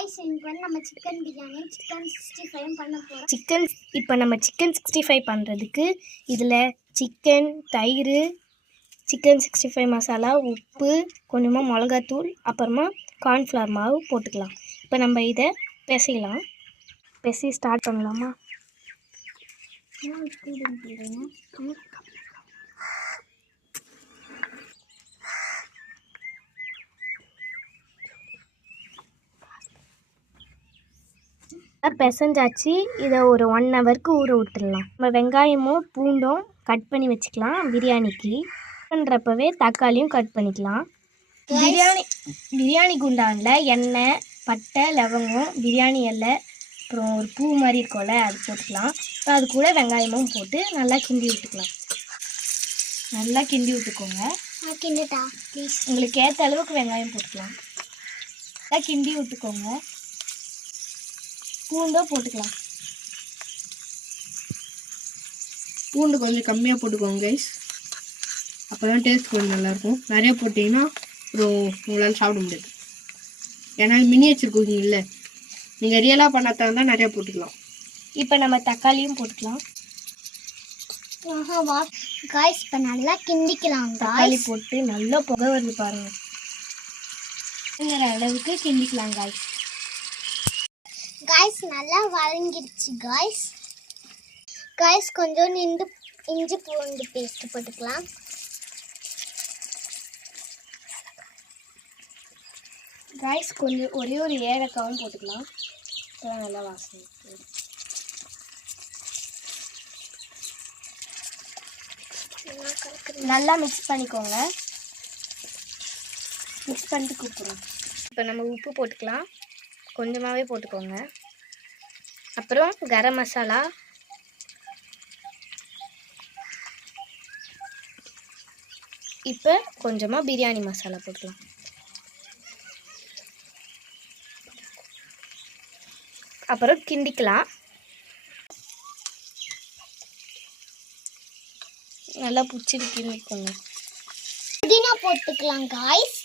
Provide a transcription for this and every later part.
Guys இன்னைக்கு வந்து நம்ம சிக்கன் பிரியாணி சிக்கன் 65 பண்ண போறோம். இப்போ நம்ம சிக்கன் 65 பண்றதுக்கு இதுல சிக்கன், தயிர், சிக்கன் 65 மசாலா, உப்பு, கொஞ்சமா மிளகாத்தூள், அப்புறமா கார்ன்ஃப்ளவர் மாவு போட்டுக்கலாம். இப்போ நம்ம இதை பிசையலாம். பிசை ஸ்டார்ட் பண்ணலாமா? பிசைஞ்சாச்சு. இதை ஒரு 1 ஹவருக்கு ஊற விட்டுடலாம். நம்ம வெங்காயமும் பூண்டும் கட் பண்ணி வச்சுக்கலாம். பிரியாணிக்கு பண்ணுறப்பவே தக்காளியும் கட் பண்ணிக்கலாம். பிரியாணி குண்டானில் எண்ணெய், பட்டை, லவங்கம், பிரியாணி இலை, அப்புறம் ஒரு பூ மாதிரி இருக்கும்ல அது போட்டுக்கலாம். இப்போ அது கூட வெங்காயமும் போட்டு நல்லா கிண்டி விட்டுக்கலாம். நல்லா கிண்டி விட்டுக்கோங்க. கிண்டிட்டா ப்ளீஸ். உங்களுக்கு ஏற்ற அளவுக்கு வெங்காயம் போட்டுக்கலாம். நல்லா கிண்டி விட்டுக்கோங்க. பூண்டோ போட்டுக்கலாம். பூண்டு கொஞ்சம் கம்மியாக போட்டுக்கோங்க கைஸ், அப்போ தான் டேஸ்ட் கொஞ்சம் நல்லாயிருக்கும். நிறைய போட்டிங்கன்னா அப்புறம் உங்களால் சாப்பிட முடியாது. ஏன்னா மினியேச்சர் குக்கிங் இல்லை, நீங்கள் ரியலாக பண்ணாதான் இருந்தால் நிறையா போட்டுக்கலாம். இப்போ நம்ம தக்காளியும் போட்டுக்கலாம். வா गाइस இப்போ நல்லா கிண்டிக்கலாம். தக்காளி போட்டு நல்லா புகை வருது பாருங்கள். இந்த அளவுக்கு கிண்டிக்கலாம் गाइस. गाइस நல்லா வதங்கிடுச்சு गाइस கொஞ்சம் இஞ்சி பூண்டு பேஸ்ட் போட்டுக்கலாம். गाइस கொஞ்சம் ஒரே ஒரு ஏலக்காவும் போட்டுக்கலாம். அப்பதான் நல்லா வாசனை. நல்லா மிக்ஸ் பண்ணிக்கோங்க. மிக்ஸ் பண்ணிட்டு கூப்பிடுறோம். இப்போ நம்ம உப்பு போட்டுக்கலாம். கொஞ்சமாகவே போட்டுக்கோங்க. அப்புறம் கரம் மசாலா, இப்போ கொஞ்சமாக பிரியாணி மசாலா போட்டுக்கலாம். அப்புறம் கிண்டிக்கலாம். நல்லா பிடிச்சிட்டு கிண்டிக்கோங்க. புதினா போட்டுக்கலாம் गाइस.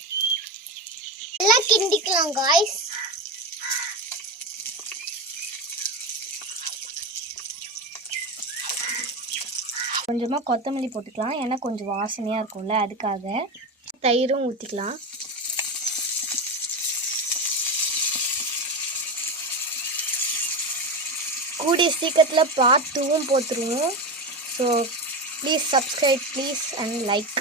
நல்லா கிண்டிக்கலாம் गाइस. கொஞ்சமாக கொத்தமல்லி போட்டுக்கலாம், ஏன்னா கொஞ்சம் வாசனையாக இருக்கும்ல அதுக்காக. தயிரும் ஊற்றிக்கலாம். கூடிய சீக்கிரத்தில் பார்ட் 2வும் போட்டுருவோம். So please subscribe please and like.